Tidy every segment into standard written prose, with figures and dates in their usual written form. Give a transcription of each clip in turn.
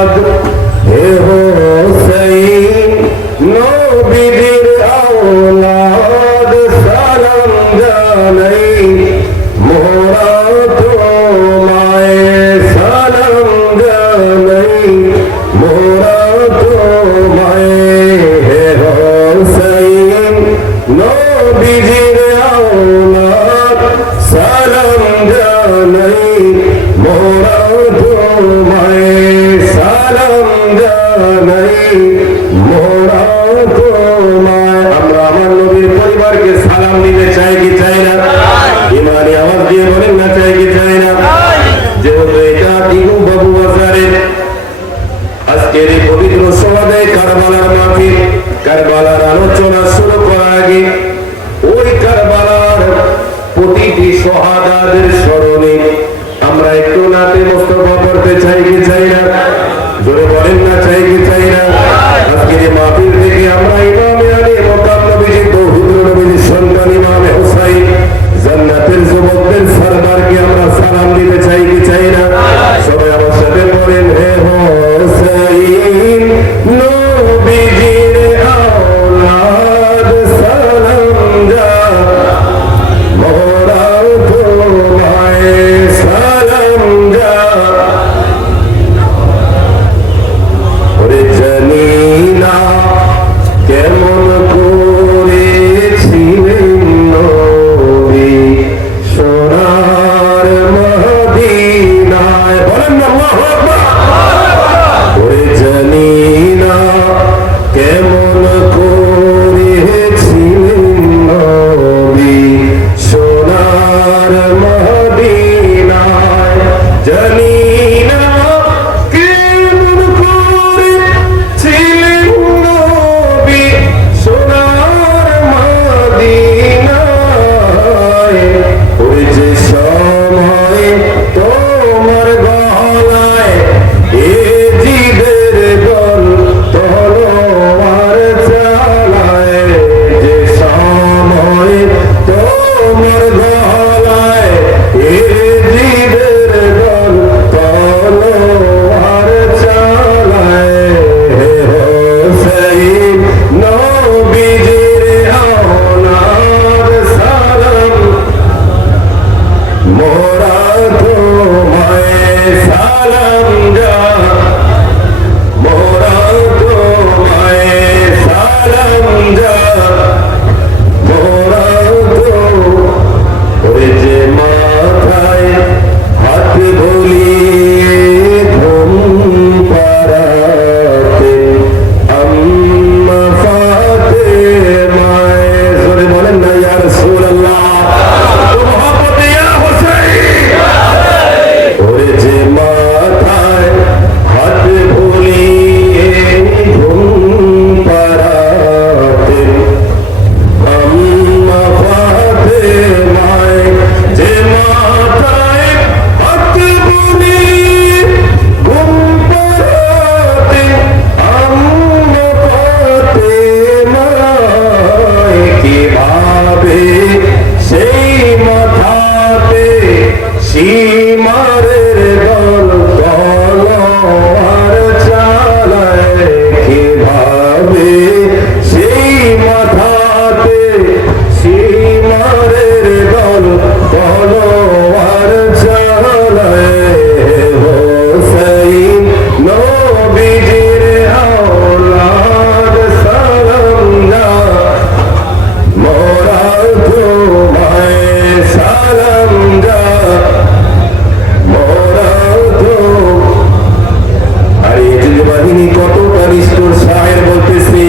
আওলাদ হে হোসেন নবীর আওলাদ সালাম জানাই মোরা তোমায় সালাম জানাই মোরা তোমায় হে হোসেন নবীর আওলাদ সালাম জানাই মোরা তোমায় সালাম জানাই মোরা তোমায়। আমরা আমার নবীর পরিবারকে সালাম দিতে চাই কি চাই না? ইমানি আওয়াজ দিয়ে বলেন না, চাই কি চাই না? যেহেতু এটা দিগু বাবু বাজারের আজকের এই পবিত্র সমাজে কারবালার মাহফিল, কারবালার আলোচনা শুরু করার আগে ওই কারবালার প্রতিটি শাহাদাতের স্মরণে আমরা একটু নাতে মুস্তফা পড়তে চাই কি চাই না? জোরে বলেন না, চাই কি চাই না? আজকের এই মাহফিল থেকে আমরা ইমামে আলী মোকাম নবীজি তৌহিদ নবীজির সন্তান ইমামে হুসাইন জান্নাতের যুবকদের সরদারকে আমরা সালাম দিতে চাই কি চাই না? সবাই আমার সাথে বলেন হে হোসেন নবীজির আওলাদ সালাম যা মোরা তোমায় সালাম যা। ওরে জানি না কেমন করেছিলেন নবী সোনার মদিনায়, বলেন না আল্লাহু আকবার। ওরে জানি না কেমন করেছিলেন নবী সোনার মদিনায়, জানি না কেমন করেছিলেন নবী সোনার মদিনায়। ওই যে সময় তোমার গলায় এ জিদের দল তলোয়ার চালায়, যে সময় তোমার গলায় এ জিদের দল তলোয়ার চালায়, হে হোসেন নবীজির আওলাদ সালাম মোরা তোমায় সালাম যা মোরা তোমায় সালাম যা মোরা তো। ওই যে মাথায় হাত বুলিয়ে ঘুম পাড়াতে আম্মা ফাতেমায়, জোরে বলেন না ইয়া রাসূলুল্লাহ মুহাম্মদ ইয়া হুসাইন। ওরে যে মাথায় হাত বুলিয়ে ঘুম পাড়াতে আম্মা ফাতেমায়, যে মাথায় হাত বুলিয়ে ঘুম পাড়াতে আম্মা ফাতেমায়, কিভাবে সেই মাথাতে সীমারের দল তলোয়ার চালায়, কিভাবে সেই মাথাতে সীমারের দল তলোয়ার চালায়, হোসেন নবীজির আওলাদ সালাম যা মোরা তোমায় সালাম যা মোরা তো। আরে বাহিনী কত কারিষ্টর শায়ের বলতেছে,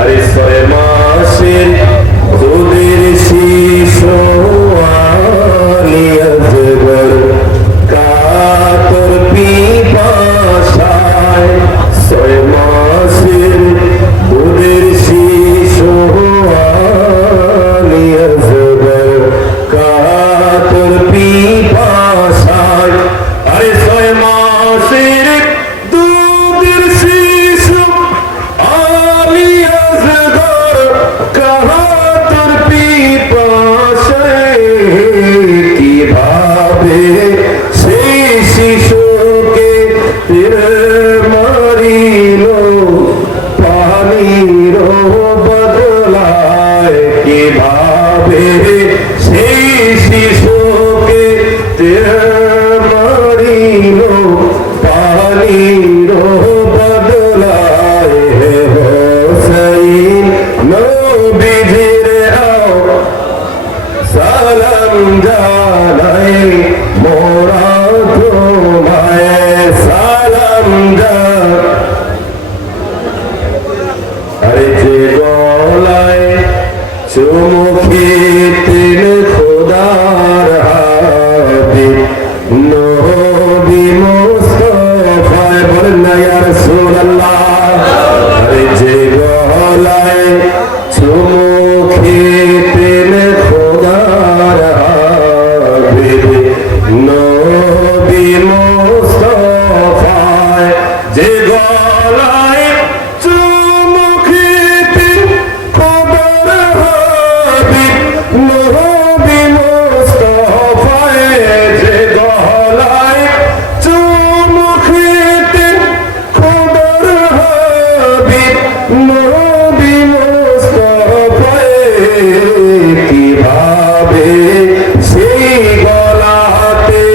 আরে 6 মাসের দুধের শিশু আলী আসগর কাতর পিপাসায়, 6 মাসের দুধের শিশু আলী আসগর কাতর পিপাসায়, আরে 6 মাসের দুধের শিশু আলী আসগর কাতর পিপাসায়, কিভাবে সেই শিশুকে अरे जे गलाय चुमुखितेन खुदार हाबिब नबी मुस्तफा बोलना या रसूल अल्लाह अरे जे गलाय चुमुखितेन खुदार हाबिब नबी मुस्तफा जे गलाय কিভাবে সেই গলাতে